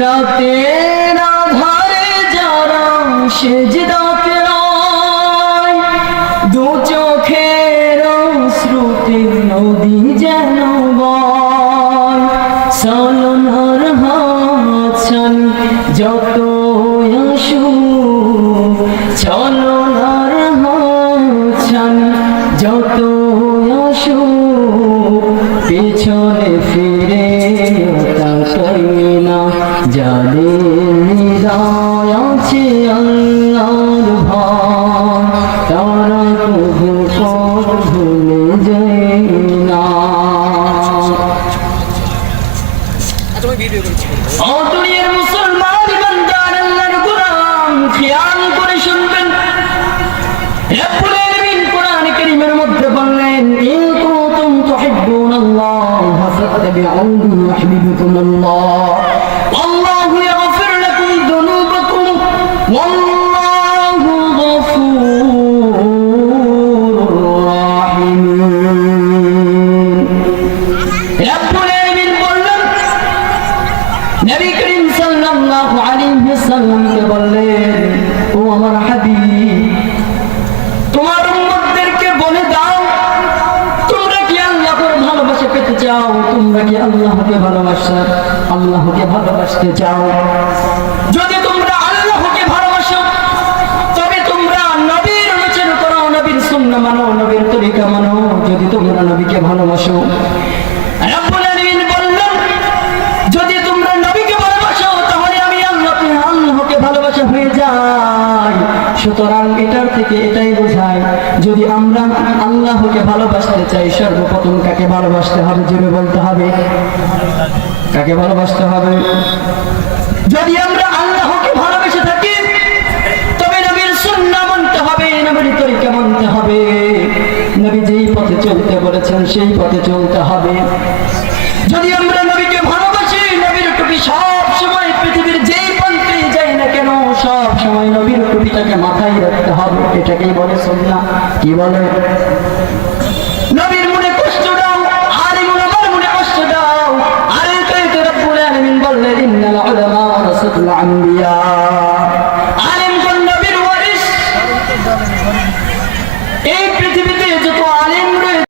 রাতের আধারে যারা সেজদাতে রয়, দু চোখের শ্রুতি নদী যেন বয়। সালনার হাছান যত আসুক, চলনার হাছান যত আসুক, পিছনে ফিরে তাকাই না, জানে হৃদয় আছে আল্লাহর ভয়, তারা কবু পথ ভুলে যায় না। ও দুনিয়ার মুসলমান ইমানদার আল্লাহর গোলাম, খেয়াল করে শুনবেন। রব্বুল আলামিন কোরআন কারীমের মধ্যে বললেন, ইন কুনতুম তুহিব্বুনাল্লাহ ফাত্তাবিউনি ইউহিব্বুকুমুল্লাহ ওয়াল্লাহু ইয়াগফির লাকুম যুনুবাকুম ওয়াল্লাহু গফুরুর রাহিম। রব্বুল আলামিন বললেন, নবী করিম সাল্লাল্লাহু আলাইহি ওয়াসাল্লামকে বললেন, ও আমার হাবিব, তোমার উম্মতদেরকে বলে দাও, তোমরা কি আল্লাহর ভালোবাসা পেতে চাও? তোমরা কি আল্লাহকে ভালোবাসতে চাও? যদি তোমরা আল্লাহকে ভালোবাসো, তবে তোমরা নবীর অনুসরণ করো, নবীর সুন্নাহ মানো, নবীর তরিকা মানো। যদি তোমরা নবীকে ভালোবাসো, রব্বুল আলামিন বললেন, যদি তোমরা নবীকে ভালোবাসো, তাহলে আমি আল্লাহকে ভালোবাসা হয়ে যাই। সুতরাং এটার থেকে এটাই বোঝায়, যদি আমরা আল্লাহকে ভালোবাসতে চাই, সর্বপ্রথম কাকে ভালোবাসতে হবে? জোরে বলতে হবে, কাকে ভালোবাসতে হবে? যদি আমরা আল্লাহকে ভালোবেসে থাকি, তবে নবীর সুন্নাহ মানতে হবে, নবীর তরিকা মানতে হবে। নবী যেই পথে চলতে বলেছেন সেই পথে চলতে হবে। যদি আমরা নবীকে ভালোবাসি, নবীর টুপি সব সময় পৃথিবীর যেই প্রান্তে যাই না কেন, সব সময় নবীর টুপিটাকে মাথায় রাখতে হবে। এটাকেই বলে সুন্নাহ। কি বলে?